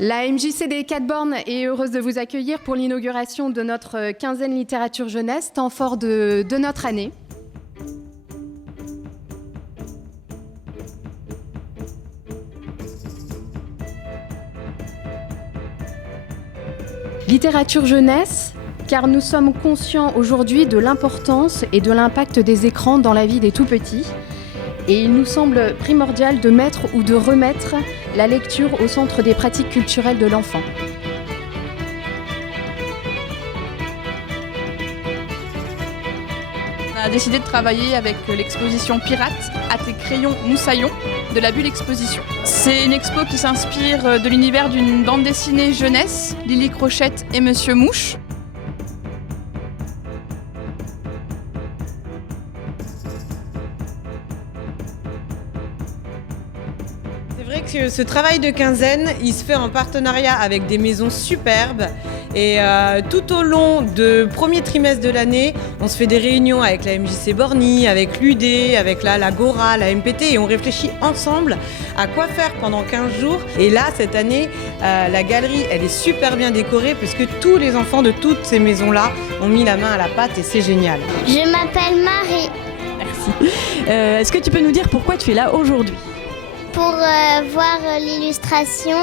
La MJC des Quatre-Bornes est heureuse de vous accueillir pour l'inauguration de notre quinzaine littérature jeunesse, temps fort de notre année. Littérature jeunesse, car nous sommes conscients aujourd'hui de l'importance et de l'impact des écrans dans la vie des tout-petits. Et il nous semble primordial de mettre ou de remettre la lecture au centre des pratiques culturelles de l'enfant. On a décidé de travailler avec l'exposition Pirate à tes crayons moussaillons de la Bulle Exposition. C'est une expo qui s'inspire de l'univers d'une bande dessinée jeunesse, Lily Crochette et Monsieur Mouche. C'est vrai que ce travail de quinzaine, il se fait en partenariat avec des maisons superbes et tout au long du premier trimestre de l'année, on se fait des réunions avec la MJC Borny, avec l'UD, avec l'Agora, la MPT et on réfléchit ensemble à quoi faire pendant 15 jours. Et là, cette année, la galerie, elle est super bien décorée puisque tous les enfants de toutes ces maisons-là ont mis la main à la pâte et c'est génial. Je m'appelle Marie. Merci. Est-ce que tu peux nous dire pourquoi tu es là aujourd'hui ? Pour voir l'illustration.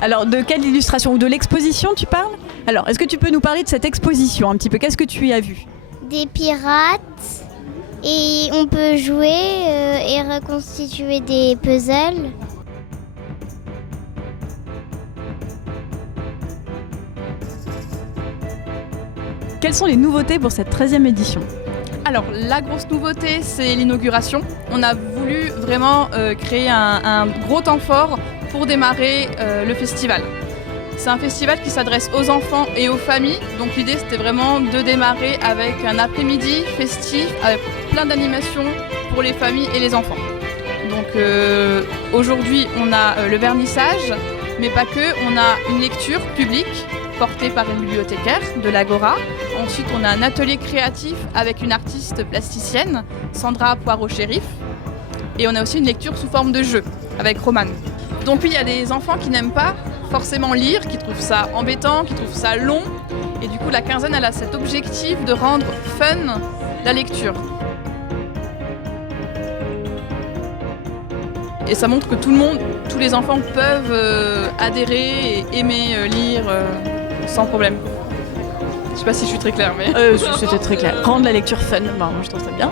Alors, de quelle illustration ou de l'exposition tu parles ? Alors, est-ce que tu peux nous parler de cette exposition un petit peu ? Qu'est-ce que tu y as vu ? Des pirates. Et on peut jouer et reconstituer des puzzles. Quelles sont les nouveautés pour cette 13e édition ? Alors, la grosse nouveauté, c'est l'inauguration. On a voulu vraiment créer un gros temps fort pour démarrer le festival. C'est un festival qui s'adresse aux enfants et aux familles. Donc l'idée, c'était vraiment de démarrer avec un après-midi festif, avec plein d'animations pour les familles et les enfants. Donc aujourd'hui, on a le vernissage, mais pas que. On a une lecture publique portée par une bibliothécaire de l'Agora. Ensuite, on a un atelier créatif avec une artiste plasticienne, Sandra Poirot-Shérif. Et on a aussi une lecture sous forme de jeu avec Romane. Donc oui, il y a des enfants qui n'aiment pas forcément lire, qui trouvent ça embêtant, qui trouvent ça long. Et du coup, la quinzaine, elle a cet objectif de rendre fun la lecture. Et ça montre que tout le monde, tous les enfants peuvent adhérer et aimer lire sans problème. Je sais pas si je suis très claire, mais... C'était très clair. Rendre la lecture fun, moi je trouve ça bien.